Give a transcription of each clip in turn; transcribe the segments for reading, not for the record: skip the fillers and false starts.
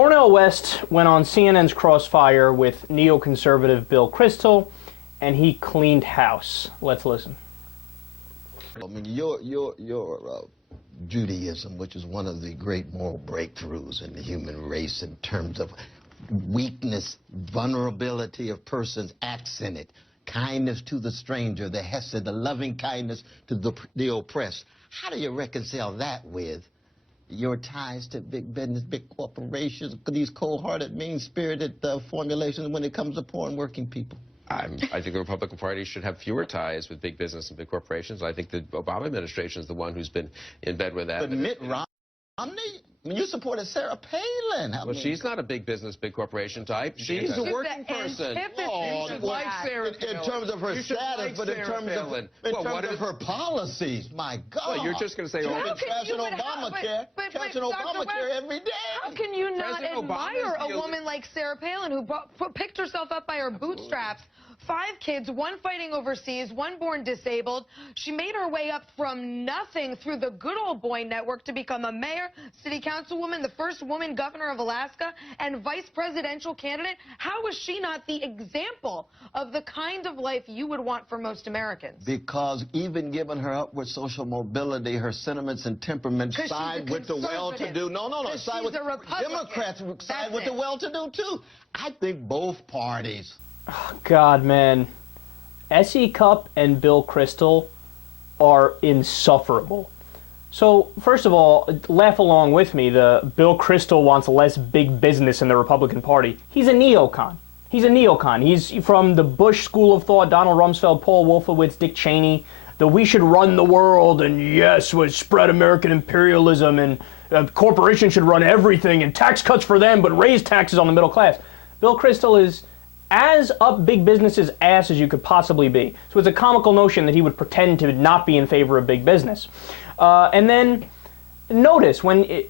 Cornel West went on CNN's Crossfire with neoconservative Bill Kristol, and he cleaned house. Let's listen. I mean, your Judaism, which is one of the great moral breakthroughs in the human race in terms of weakness, vulnerability of persons, acts in it, kindness to the stranger, the hesed, the loving kindness to the oppressed. How do you reconcile that with your ties to big business, big corporations, these cold-hearted, mean-spirited formulations when it comes to poor and working people? I think the Republican Party should have fewer ties with big business and big corporations. I think the Obama administration is the one who's been in bed with that. But Mitt Romney, I mean, you supported Sarah Palin. Well, she's not a big business, big corporation type. She's a working person. Oh, you should like Sarah in terms of her status, but in terms of her policies, my God. Well, you're just going to say, oh, trashing Obamacare, trashing Obamacare every day. How can you not President admire a woman like Sarah Palin who picked herself up by her bootstraps? 5 kids, 1 fighting overseas, 1 born disabled. She made her way up from nothing through the good old boy network to become a mayor, city councilwoman, the first woman governor of Alaska, and vice presidential candidate. How is she not the example of the kind of life you would want for most Americans? Because even given her upward social mobility, her sentiments and temperament side with the well-to-do. No, side with Democrats, side with the well-to-do, too. I think both parties. God, man. Cupp and Bill Kristol are insufferable. So, first of all, laugh along with me. The Bill Kristol wants less big business in the Republican Party. He's a neocon. He's from the Bush School of Thought, Donald Rumsfeld, Paul Wolfowitz, Dick Cheney. The we should run the world, and yes, we spread American imperialism, and corporations should run everything, and tax cuts for them, but raise taxes on the middle class. Bill Kristol is as up big business's ass as you could possibly be. So it's a comical notion that he would pretend to not be in favor of big business. And then notice when,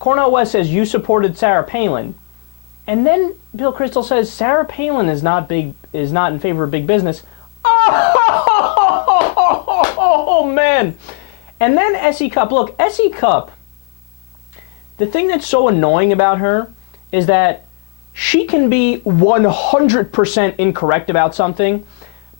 Cornel West says you supported Sarah Palin, and then Bill Kristol says Sarah Palin is not in favor of big business. Oh man. And then Cupp. Look, Cupp, the thing that's so annoying about her is that she can be 100% incorrect about something,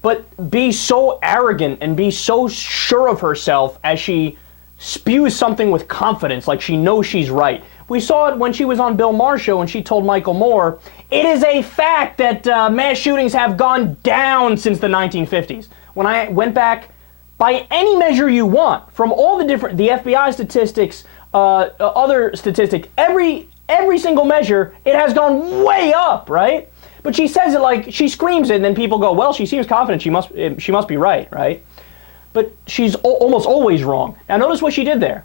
but be so arrogant and be so sure of herself as she spews something with confidence, like she knows she's right. We saw it when she was on Bill Maher's show and she told Michael Moore, it is a fact that mass shootings have gone down since the 1950s. When I went back, by any measure you want, from all the FBI statistics, other statistics, every single measure, it has gone way up, right? But she says it like, she screams it, and then people go, well, she seems confident, she must be right? But she's almost always wrong. Now notice what she did there.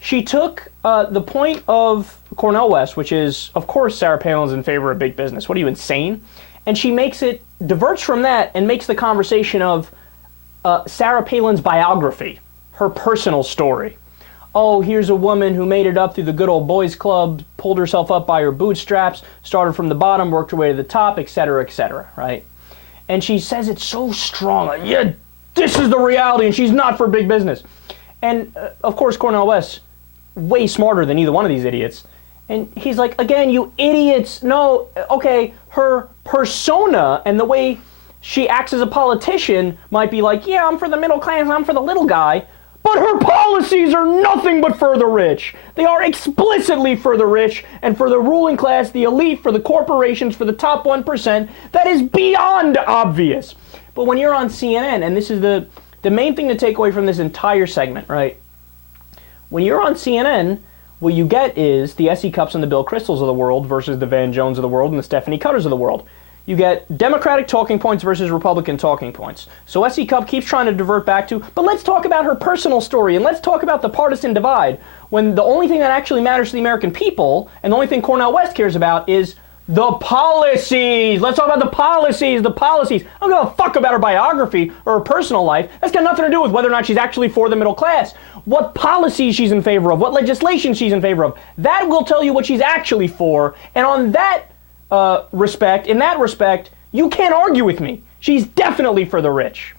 She took the point of Cornel West, which is, of course, Sarah Palin's in favor of big business. What are you, insane? And she diverts from that and makes the conversation of Sarah Palin's biography, her personal story. Oh, here's a woman who made it up through the good old boys club, pulled herself up by her bootstraps, started from the bottom, worked her way to the top, etc., right? And she says it so strong, like, yeah, this is the reality, and she's not for big business. And, of course, Cornel West, way smarter than either one of these idiots. And he's like, again, you idiots, no, okay, her persona and the way she acts as a politician might be like, yeah, I'm for the middle class, I'm for the little guy. But her policies are nothing but for the rich. They are explicitly for the rich and for the ruling class, the elite, for the corporations, for the top 1%. That is beyond obvious. But when you're on CNN, and this is the main thing to take away from this entire segment, right? When you're on CNN, what you get is the Cupps and the Bill Kristols of the world versus the Van Jones of the world and the Stephanie Cutters of the world. You get Democratic talking points versus Republican talking points. So Cupp keeps trying to divert back to, but let's talk about her personal story and let's talk about the partisan divide, when the only thing that actually matters to the American people and the only thing Cornel West cares about is the policies. Let's talk about the policies. I don't give a fuck about her biography or her personal life. That's got nothing to do with whether or not she's actually for the middle class. What policies she's in favor of, what legislation she's in favor of. That will tell you what she's actually for. And on that in that respect, you can't argue with me. She's definitely for the rich.